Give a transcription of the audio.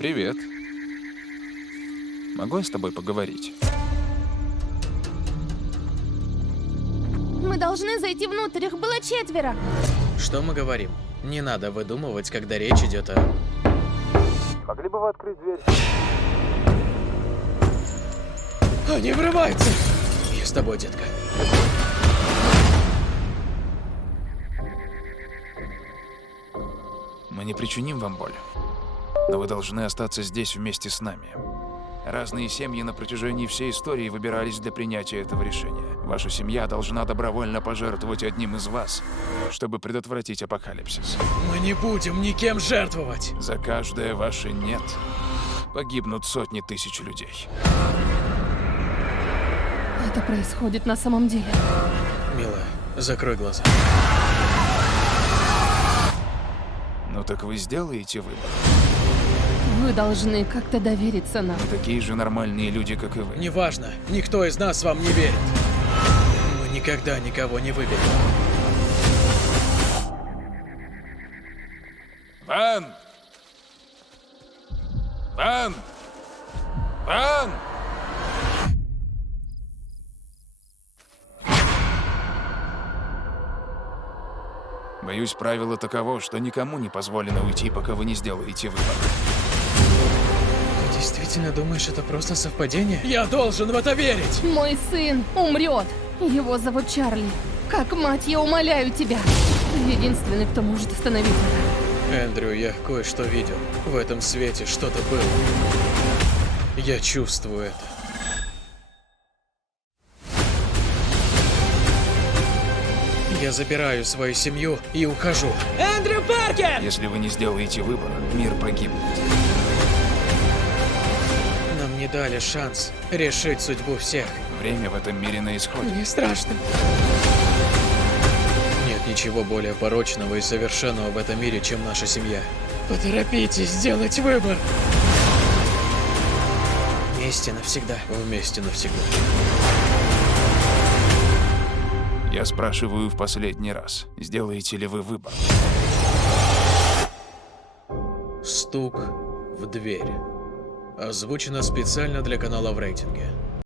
Привет. Могу я с тобой поговорить? Мы должны зайти внутрь, их было 4. Что мы говорим? Не надо выдумывать, когда речь идет о... Могли бы вы открыть дверь? Они врываются! Я с тобой, детка. Мы не причиним вам боль. Но вы должны остаться здесь вместе с нами. Разные семьи на протяжении всей истории выбирались для принятия этого решения. Ваша семья должна добровольно пожертвовать одним из вас, чтобы предотвратить апокалипсис. Мы не будем никем жертвовать! За каждое ваше «нет» погибнут сотни тысяч людей. Это происходит на самом деле. Милая, закрой глаза. Ну так вы сделаете выбор. Вы должны как-то довериться нам. Мы такие же нормальные люди, как и вы. Неважно, никто из нас вам не верит. Мы никогда никого не выберем. Ван! Ван! Ван! Боюсь, правило таково, что никому не позволено уйти, пока вы не сделаете выбор. Ты действительно думаешь, это просто совпадение? Я должен в это верить! Мой сын умрет. Его зовут Чарли. Как мать, я умоляю тебя. Ты единственный, кто может остановить это. Эндрю, я кое-что видел. В этом свете что-то было. Я чувствую это. Я забираю свою семью и ухожу. Эндрю Паркер! Если вы не сделаете выбор, мир погибнет. Нам не дали шанс решить судьбу всех. Время в этом мире на исходе. Мне страшно. Нет ничего более порочного и совершенного в этом мире, чем наша семья. Поторопитесь сделать выбор. Вместе навсегда. Вместе навсегда. Я спрашиваю в последний раз, сделаете ли вы выбор? Стук в дверь. Озвучено специально для канала в рейтинге.